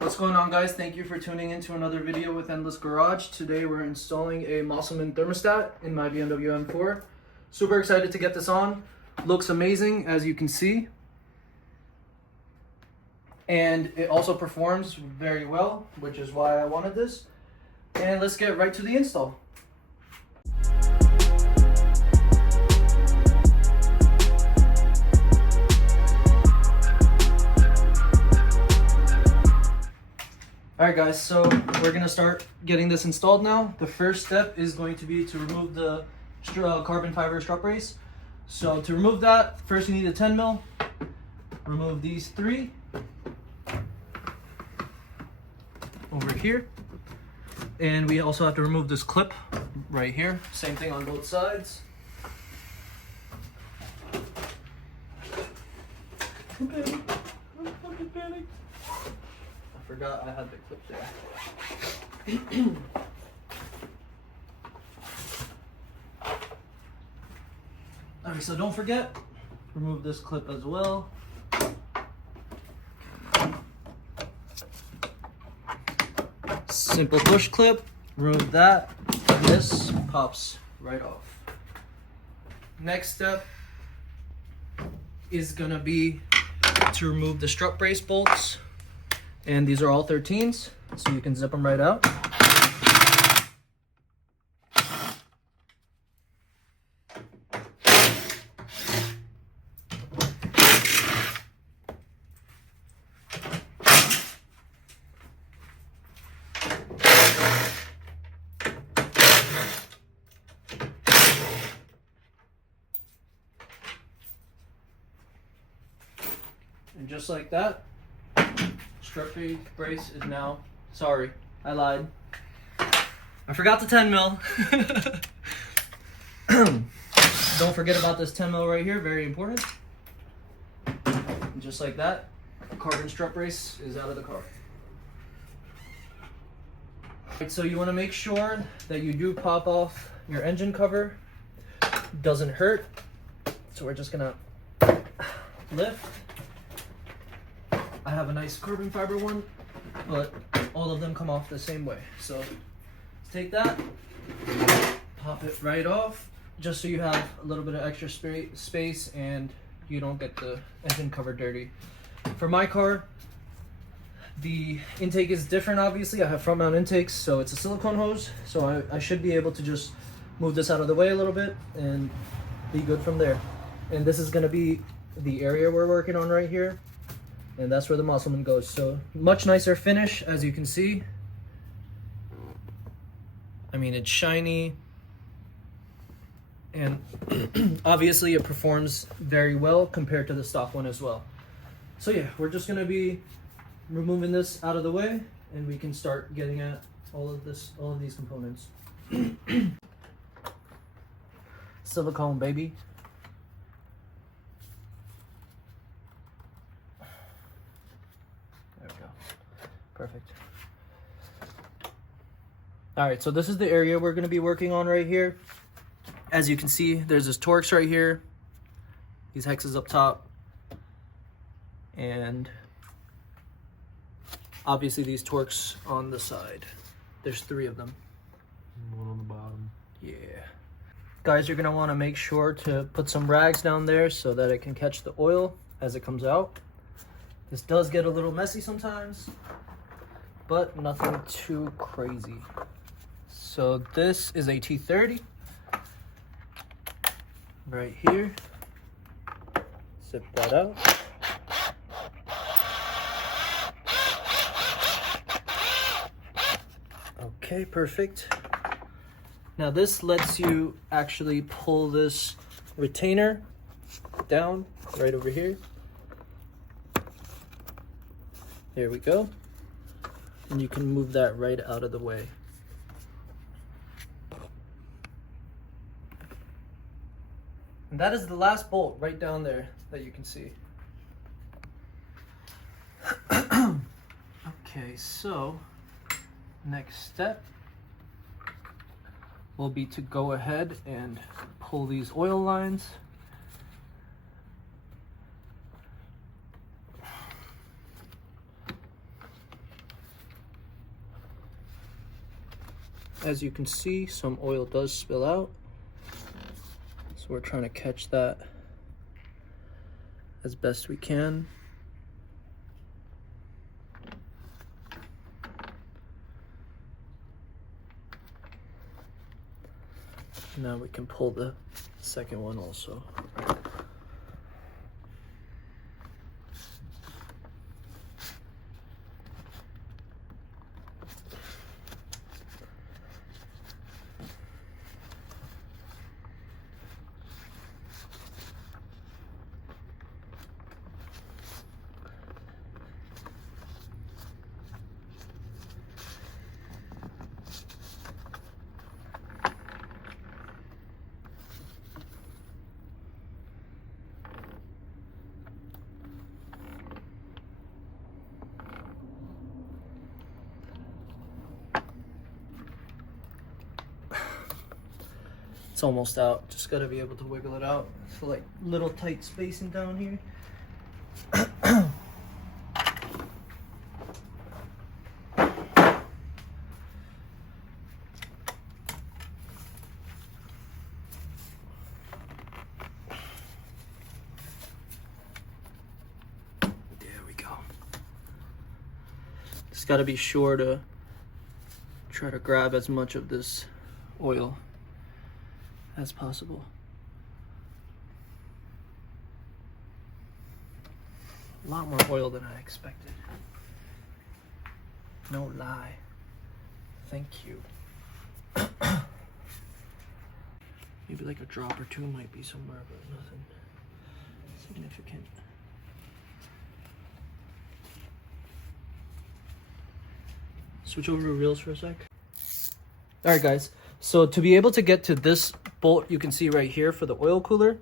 What's going on, guys? Thank you for tuning in to another video with Endless Garage. Today we're installing a Mosselman thermostat in my BMW M4. Super excited to get this on. Looks amazing, as you can see. And it also performs very well, which is why I wanted this. And let's get right to the install. Alright guys, so we're going to start getting this installed now. The first step is going to be to remove the carbon fiber strut brace. So to remove that, first you need a 10 mil. Remove these three over here. And we also have to remove this clip right here. Same thing on both sides. Okay. I forgot I had the clip there. Alright, so don't forget, remove this clip as well. Simple push clip, remove that, and this pops right off. Next step is gonna be to remove the strut brace bolts. And these are all 13s, so you can zip them right out. And just like that, strut brace is now, sorry, I lied. I forgot the 10 mil. Don't forget about this 10 mil right here, very important. And just like that, carbon strut brace is out of the car. Right, so you want to make sure that you do pop off your engine cover. Doesn't hurt. So we're just gonna lift. I have a nice carbon fiber one, but all of them come off the same way. So let's take that, pop it right off, just so you have a little bit of extra space and you don't get the engine cover dirty. For my car, the intake is different, obviously. I have front mount intakes, so it's a silicone hose. So I should be able to just move this out of the way a little bit and be good from there. And this is gonna be the area we're working on right here. And that's where the Mosselman goes. So much nicer finish, as you can see. I mean, it's shiny. And obviously it performs very well compared to the stock one as well. So yeah, we're just gonna be removing this out of the way and we can start getting at all of these components. Silicone, baby. Perfect. All right, so this is the area we're going to be working on right here. As you can see, there's this Torx right here, these hexes up top, and obviously these Torx on the side. There's 3 of them. One on the bottom. Yeah. Guys, you're going to want to make sure to put some rags down there so that it can catch the oil as it comes out. This does get a little messy sometimes, but nothing too crazy. So this is a T30 right here. Zip that out. Okay, perfect. Now this lets you actually pull this retainer down right over here. There we go. And you can move that right out of the way. And that is the last bolt right down there that you can see. Okay, so next step will be to go ahead and pull these oil lines. as you can see, some oil does spill out. So we're trying to catch that as best we can. Now we can pull the second one also. It's almost out. Just gotta be able to wiggle it out. So like little tight spacing down here. There we go. Just gotta be sure to try to grab as much of this oil as possible. A lot more oil than I expected. No lie. Thank you. Maybe like a drop or two might be somewhere, but nothing significant. Switch over to reels for a sec. All right, guys. So to be able to get to this bolt you can see right here for the oil cooler,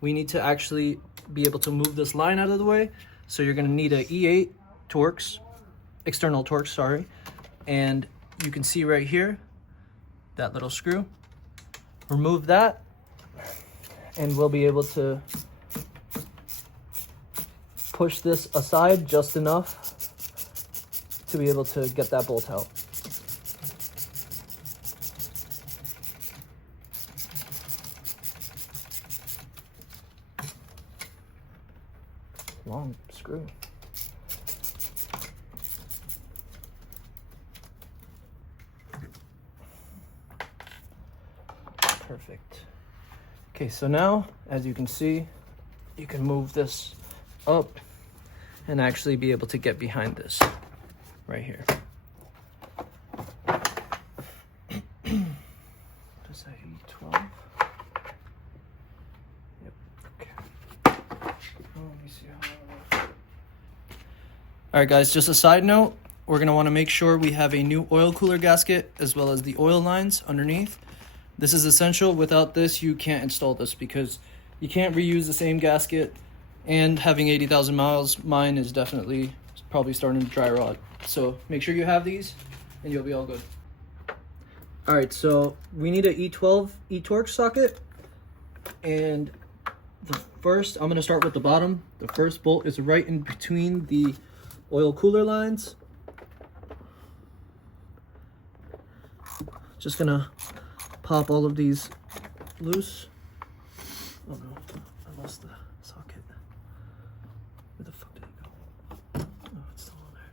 we need to actually be able to move this line out of the way. So you're gonna need a E8 Torx, external Torx, sorry. And you can see right here, that little screw. Remove that, and we'll be able to push this aside just enough to be able to get that bolt out. Long screw. Perfect. Okay, so now, as you can see, you can move this up and actually be able to get behind this right here. Does that E12? Yep, okay. Let me see how. All right, guys, just a side note, we're gonna wanna make sure we have a new oil cooler gasket as well as the oil lines underneath. This is essential. Without this, you can't install this because you can't reuse the same gasket, and having 80,000 miles, mine is definitely probably starting to dry rot. So make sure you have these and you'll be all good. All right, so we need an E12 E-Torx socket. And the first, I'm gonna start with the bottom. The first bolt is right in between the oil cooler lines. Just gonna pop all of these loose. Oh no, I lost the socket. Where the fuck did it go? Oh, it's still on there.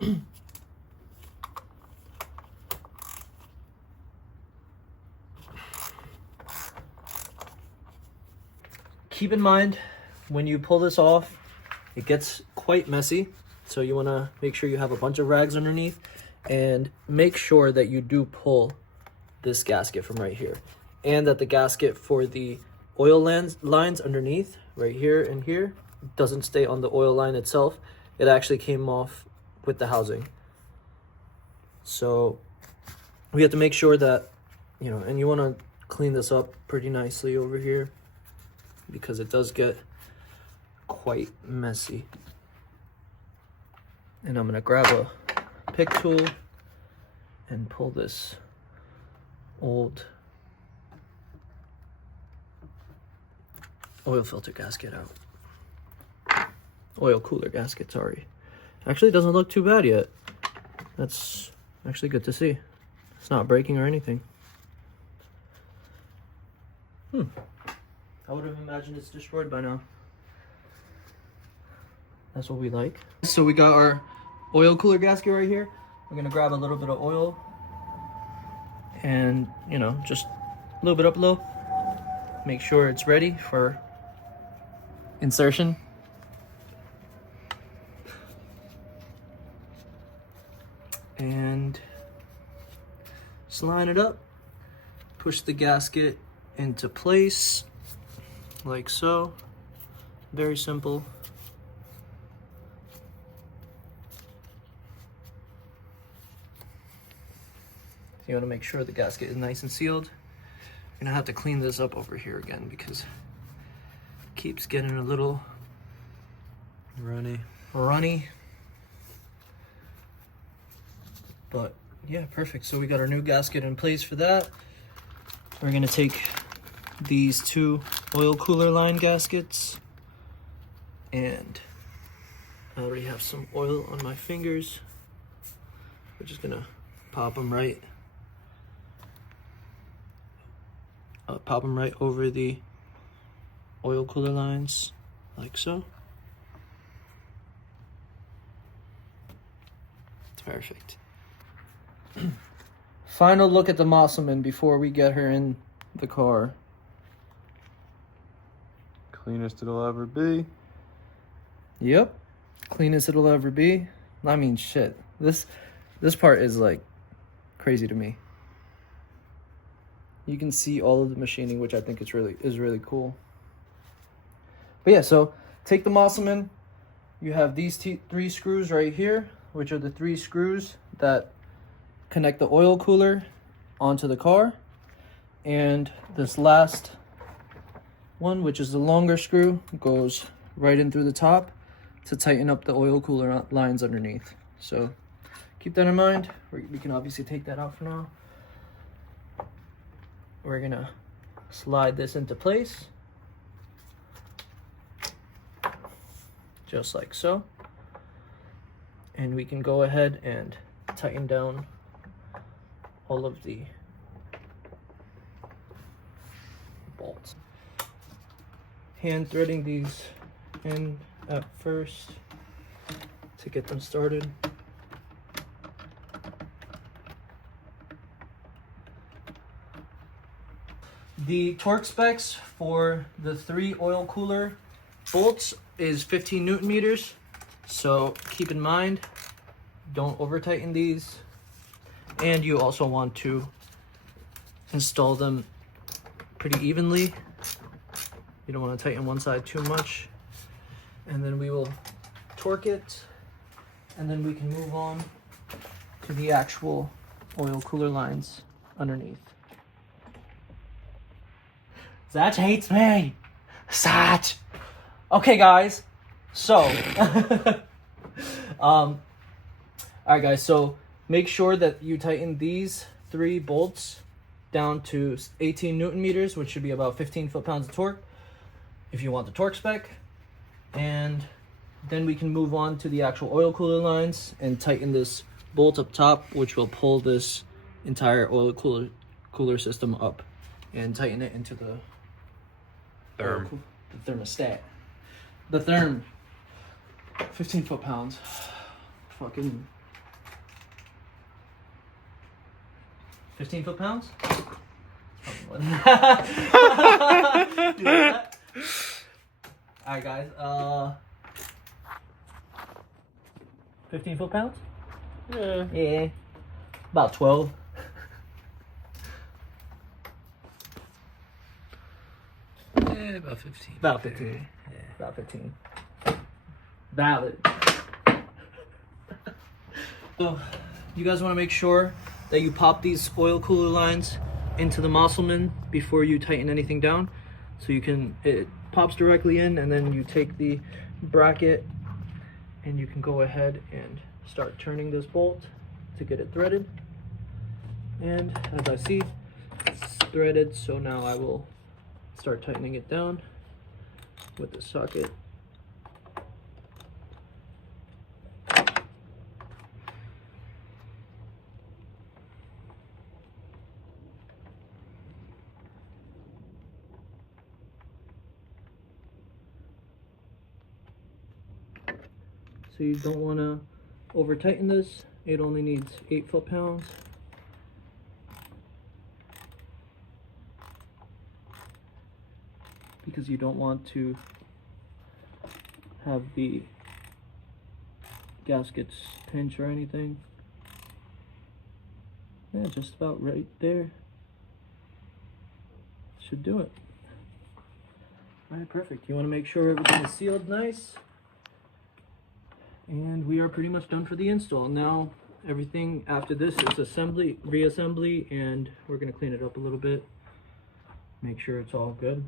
Good. Keep in mind, when you pull this off, it gets quite messy. So you wanna make sure you have a bunch of rags underneath, and make sure that you do pull this gasket from right here, and that the gasket for the oil lines underneath right here and here doesn't stay on the oil line itself. It actually came off with the housing. So we have to make sure that, you know, and you want to clean this up pretty nicely over here because it does get quite messy. And I'm gonna grab a pick tool and pull this old oil filter gasket out. Oil cooler gasket, sorry. Actually, it doesn't look too bad yet. That's actually good to see. It's not breaking or anything. I would have imagined it's destroyed by now. That's what we like. So we got our oil cooler gasket right here. We're gonna grab a little bit of oil and, you know, just a little bit up low. Make sure it's ready for insertion. And just line it up. Push the gasket into place, like so. Very simple. You want to make sure the gasket is nice and sealed. I'm gonna have to clean this up over here again because it keeps getting a little runny. But yeah, perfect. So we got our new gasket in place for that. We're gonna take these two oil cooler line gaskets, and I already have some oil on my fingers. We're just gonna pop them right over the oil cooler lines, like so. It's perfect. Final look at the Mosselman before we get her in the car. Cleanest it'll ever be. Yep, cleanest it'll ever be. I mean, shit. This part is like crazy to me. You can see all of the machining, which I think is really cool. But yeah, so take the Mosselman. You have these three screws right here, which are the 3 screws that connect the oil cooler onto the car. And this last one, which is the longer screw, goes right in through the top to tighten up the oil cooler lines underneath. So keep that in mind. We can obviously take that out for now. We're gonna slide this into place, just like so. And we can go ahead and tighten down all of the bolts. Hand threading these in at first to get them started. The torque specs for the 3 oil cooler bolts is 15 Newton meters. So keep in mind, don't over tighten these. And you also want to install them pretty evenly. You don't want to tighten one side too much. And then we will torque it, and then we can move on to the actual oil cooler lines underneath. Zach hates me. Zach. Okay, guys. So, all right, guys. So make sure that you tighten these 3 bolts down to 18 Newton meters, which should be about 15 foot-pounds of torque, if you want the torque spec. And then we can move on to the actual oil cooler lines and tighten this bolt up top, which will pull this entire oil cooler system up and tighten it into the thermostat. The therm. 15 foot-pounds. Fucking 15 foot-pounds? Alright, guys. 15 foot-pounds? Yeah. About 12. Yeah, about 15. About 15. Yeah. About 15. Valid. So, you guys want to make sure that you pop these oil cooler lines into the Mosselman before you tighten anything down. So it pops directly in, and then you take the bracket and you can go ahead and start turning this bolt to get it threaded. And as I see, it's threaded, so now I will start tightening it down with the socket. So you don't want to over tighten this. It only needs 8 foot-pounds. Because you don't want to have the gaskets pinch or anything. Yeah, just about right there. Should do it. Alright, perfect. You want to make sure everything is sealed nice. And we are pretty much done for the install. Now, everything after this is assembly, reassembly, and we're going to clean it up a little bit. Make sure it's all good.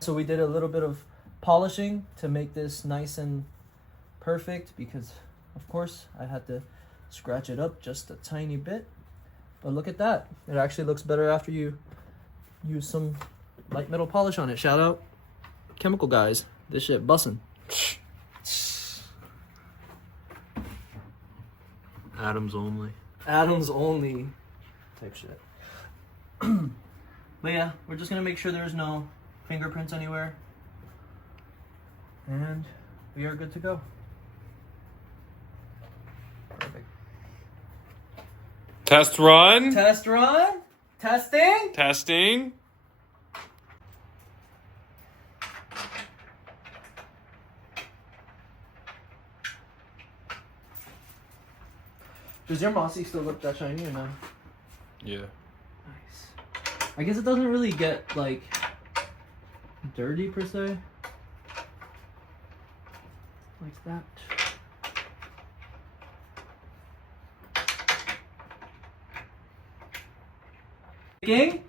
So we did a little bit of polishing to make this nice and perfect because, of course, I had to scratch it up just a tiny bit. But look at that. It actually looks better after you use some light metal polish on it. Shout out Chemical Guys. This shit bussin'. Atoms only. Atoms only type shit. But yeah, we're just gonna make sure there's no fingerprints anywhere. And we are good to go. Perfect. Test run. Test run. Testing. Testing. Does your Mossy still look that shiny or no? Yeah. Nice. I guess it doesn't really get like dirty per se. Like that. Gang?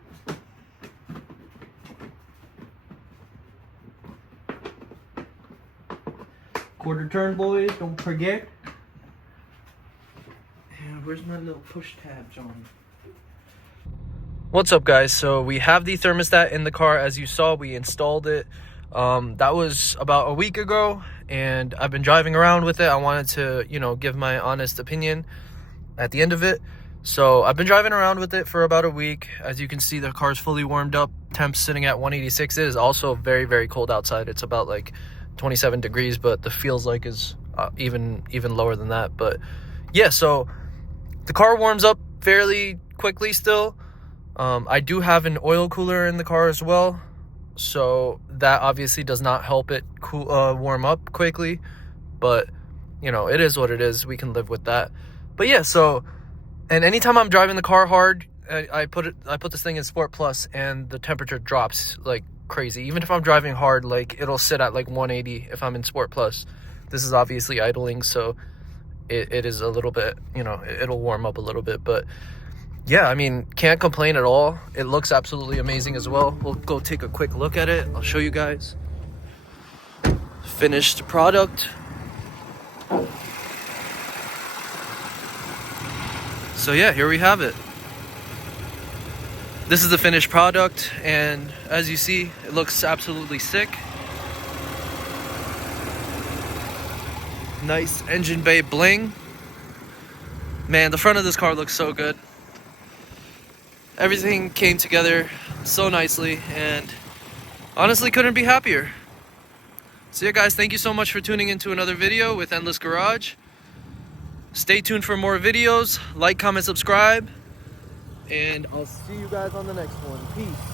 Quarter turn, boys, don't forget. And where's my little push tab, John? What's up, guys? So we have the thermostat in the car. As you saw, we installed it. That was about a week ago, and I've been driving around with it. I wanted to, you know, give my honest opinion at the end of it. So I've been driving around with it for about a week. As you can see, the car's fully warmed up. Temps sitting at 186. It is also very, very cold outside. It's about like 27 degrees, but the feels like is even lower than that. But yeah, so the car warms up fairly quickly still. I do have an oil cooler in the car as well, so that obviously does not help it warm up quickly, but you know, it is what it is. We can live with that. But yeah, so, and anytime I'm driving the car hard, I put this thing in Sport Plus, and the temperature drops like crazy. Even if I'm driving hard, like it'll sit at like 180 if I'm in Sport Plus. This is obviously idling, so it is a little bit, you know, it'll warm up a little bit, but yeah, I mean, can't complain at all. It looks absolutely amazing as well. We'll go take a quick look at it. I'll show you guys. Finished product. So yeah, here we have it. This is the finished product, and as you see, it looks absolutely sick. Nice engine bay bling. Man, the front of this car looks so good. Everything came together so nicely, and honestly couldn't be happier. So yeah, guys, thank you so much for tuning into another video with Endless Garage. Stay tuned for more videos. Like, comment, subscribe, and I'll see you guys on the next one. Peace.